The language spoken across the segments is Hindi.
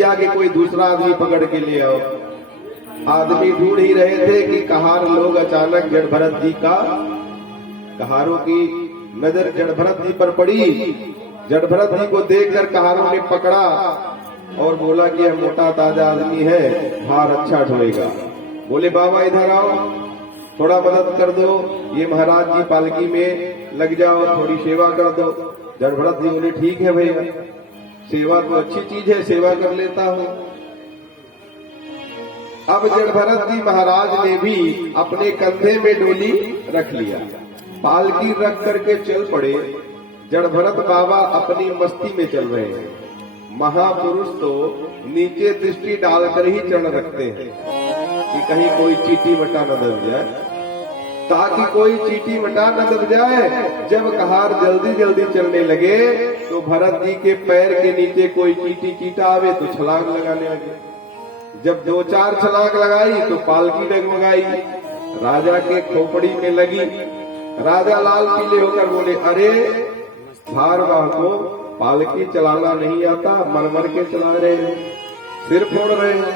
दिया कि कोई दूसरा आदमी पकड़ के ले आओ। आदमी ढूंढ ही रहे थे कि कहार लोग अचानक जड़ भरत जी का, कहारों की नजर जड़ भरत जी पर पड़ी। जड़ भरत जी को देखकर कहारों ने पकड़ा और बोला कि यह मोटा ताजा आदमी है, भार अच्छा ढोएगा। बोले बाबा इधर आओ, थोड़ा मदद कर दो, ये महाराज जी पालकी में लग जाओ, थोड़ी सेवा कर दो। जड़ भरत जी बोले ठीक है भैया, सेवा तो अच्छी चीज है, सेवा कर लेता हूं। अब जड़ भरत जी महाराज ने भी अपने कंधे में डोली रख लिया, पालकी रख करके चल पड़े। जड़ भरत बाबा अपनी मस्ती में चल रहे हैं। महापुरुष तो नीचे दृष्टि डालकर ही चरण रखते हैं कि कहीं कोई चीटी मटा न दब जाए, ताकि कोई चीटी मटा न दब जाए। जब कहार जल्दी जल्दी चलने लगे तो भरत जी के पैर के नीचे कोई चीटी चीटा आवे तो छलांग लगाने लगे। जब 2-4 छलांग लगाई तो पालकी डगमगाई, राजा के खोपड़ी में लगी। राजा लाल पीले होकर बोले, अरे भारवाह को पालकी चलाना नहीं आता, मर के चला रहे हो, सिर फोड़ रहे हो।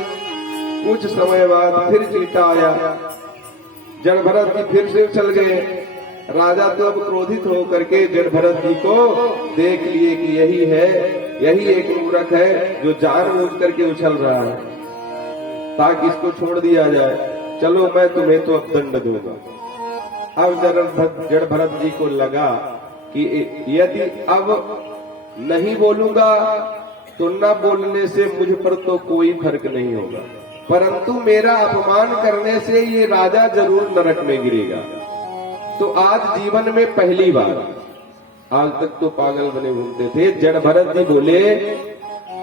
कुछ समय बाद फिर चीटा आया, जड़ भरत जी फिर से उछल गए। राजा तो अब क्रोधित होकर के जड़ भरत जी को देख लिए कि यही है, यही एक मूर्ख है जो जानबूझ करके उछल रहा है, ताकि इसको छोड़ दिया जाए। चलो मैं तुम्हें तो अब दंड दूंगा। अब जड़ भरत जी को लगा कि यदि अब नहीं बोलूंगा तो न बोलने से मुझ पर तो कोई फर्क नहीं होगा, परंतु मेरा अपमान करने से ये राजा जरूर नरक में गिरेगा। तो आज जीवन में पहली बार, आज तक तो पागल बने घूमते थे, जड़ भरत जी बोले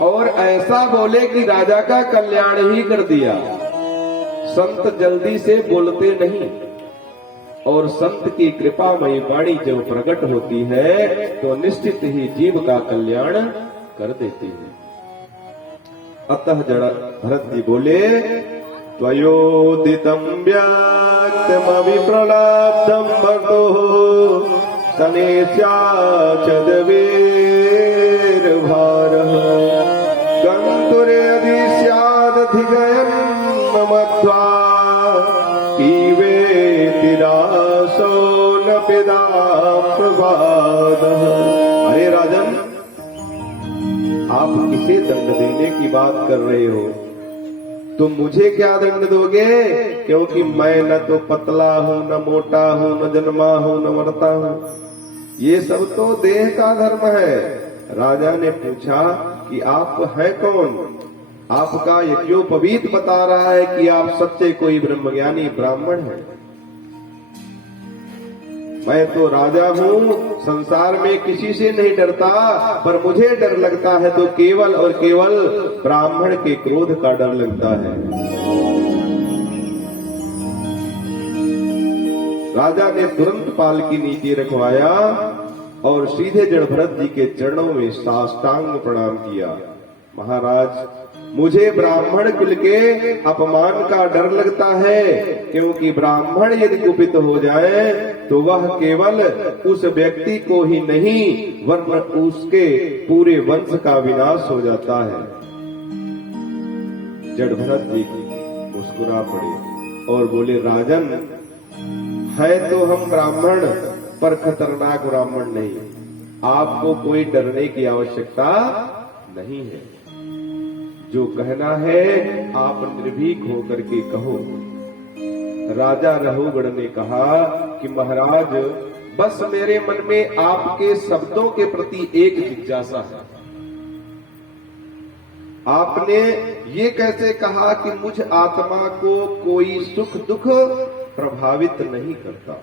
और ऐसा बोले कि राजा का कल्याण ही कर दिया। संत जल्दी से बोलते नहीं, और संत की कृपामयी वाणी जब प्रकट होती है तो निश्चित ही जीव का कल्याण कर देती है। अतः जड़ भरत जी बोले, त्वयोदितं व्याक्तमविप्रलाप्तं भक्तो शनेश्चाचदवेर्भारः गन्तुर्यदि स्यादधिगयं ममत्वा तीवेतिरासो न पिदा प्रवादः। अरे राजन, आप किसे दंड देने की बात कर रहे हो? तुम मुझे क्या दंड दोगे? क्योंकि मैं न तो पतला हूं, न मोटा हूं, न जन्मा हूं, न मरता हूं। ये सब तो देह का धर्म है। राजा ने पूछा कि आप हैं कौन? आपका यज्ञोपवीत बता रहा है कि आप सच्चे कोई ब्रह्मज्ञानी ब्राह्मण हैं। मैं तो राजा हूँ, संसार में किसी से नहीं डरता, पर मुझे डर लगता है तो केवल और केवल ब्राह्मण के क्रोध का डर लगता है। राजा ने तुरंत पालकी नीचे रखवाया और सीधे जड़ भरत जी के चरणों में साष्टांग प्रणाम किया। महाराज, मुझे ब्राह्मण कुल के अपमान का डर लगता है, क्योंकि ब्राह्मण यदि कुपित हो जाए तो वह केवल उस व्यक्ति को ही नहीं वरन उसके पूरे वंश का विनाश हो जाता है। जड़ भरत जी मुस्कुरा पड़े और बोले, राजन, है तो हम ब्राह्मण पर खतरनाक ब्राह्मण नहीं। आपको कोई डरने की आवश्यकता नहीं है। जो कहना है आप निर्भीक होकर के कहो। राजा रहुगण ने कहा कि महाराज, बस मेरे मन में आपके शब्दों के प्रति एक जिज्ञासा है। आपने ये कैसे कहा कि मुझ आत्मा को कोई सुख दुख प्रभावित नहीं करता?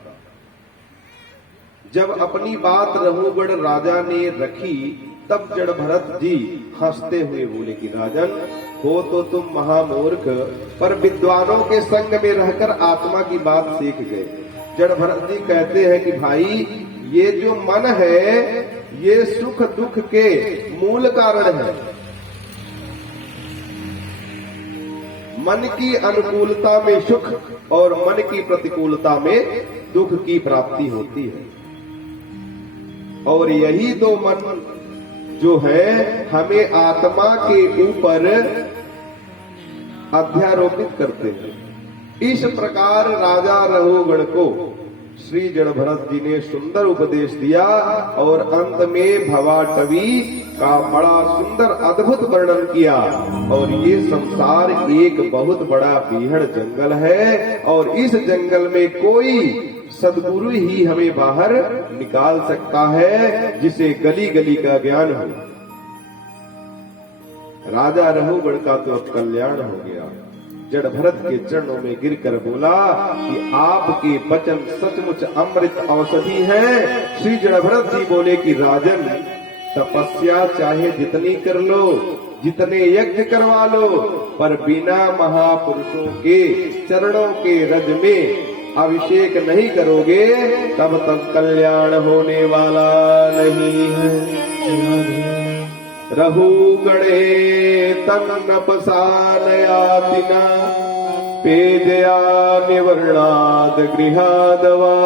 जब अपनी बात रहुगण राजा ने रखी तब जड़ भरत जी हंसते हुए बोले कि राजन, हो तो तुम महामूर्ख, पर विद्वानों के संग में रहकर आत्मा की बात सीख गए। जड़ भरत जी कहते हैं कि भाई, ये जो मन है ये सुख दुख के मूल कारण है। मन की अनुकूलता में सुख और मन की प्रतिकूलता में दुख की प्राप्ति होती है, और यही दो मन जो है हमें आत्मा के ऊपर अध्यारोपित करते हैं। इस प्रकार राजा रघुगण को श्री जड़ भरत जी ने सुंदर उपदेश दिया और अंत में भवाटवी का बड़ा सुंदर अद्भुत वर्णन किया। और ये संसार एक बहुत बड़ा बीहड़ जंगल है और इस जंगल में कोई सद्गुरु ही हमें बाहर निकाल सकता है, जिसे गली गली का ज्ञान हो। राजा रघुगण का तो अब कल्याण हो गया। जड़ भरत के चरणों में गिरकर बोला कि आपके वचन सचमुच अमृत औषधि है। श्री जड़ भरत जी बोले कि राजन, तपस्या चाहे जितनी कर लो, जितने यज्ञ करवा लो, पर बिना महापुरुषों के चरणों के रज में अभिषेक नहीं करोगे तब तक कल्याण होने वाला नहीं है। रघुगणे तन्नपसानयातिना पेदया निवर्णाद गृहादवा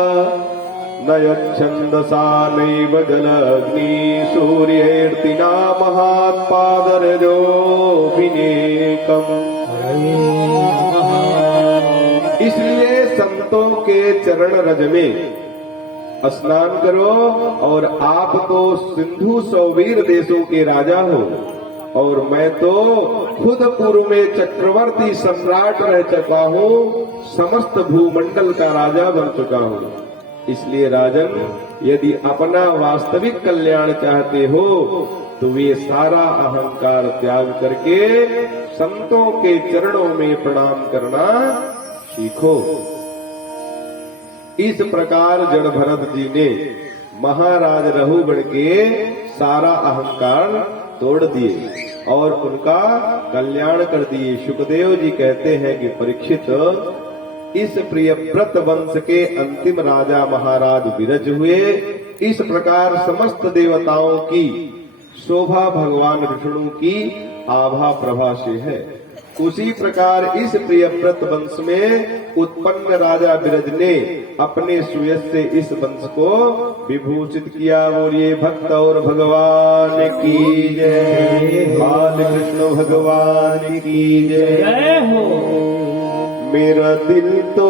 नयच्छन्दसा नैव जलाग्नि सूर्येर्तिना महात्पादरजो विनेकम्। इसलिए संतों के चरण रज में स्नान करो। और आप तो सिंधु सौवीर देशों के राजा हो और मैं तो खुद पूर्व में चक्रवर्ती सम्राट रह चुका हूँ, समस्त भूमंडल का राजा बन चुका हूँ। इसलिए राजन, यदि अपना वास्तविक कल्याण चाहते हो तो वे सारा अहंकार त्याग करके संतों के चरणों में प्रणाम करना सीखो। इस प्रकार जड़ भरत जी ने महाराज रघुगण के सारा अहंकार तोड़ दिए और उनका कल्याण कर दिए। सुखदेव जी कहते हैं कि परीक्षित, इस प्रियव्रत वंश के अंतिम राजा महाराज विरज हुए। इस प्रकार समस्त देवताओं की शोभा भगवान विष्णु की आभा प्रभा से है। उसी प्रकार इस प्रियव्रत वंश में उत्पन्न राजा विरज ने अपने सुयश से इस वंश को विभूषित किया। बोलिए भक्त और भगवान की जय, बाल कृष्ण भगवान की जय हो। मेरा दिल तो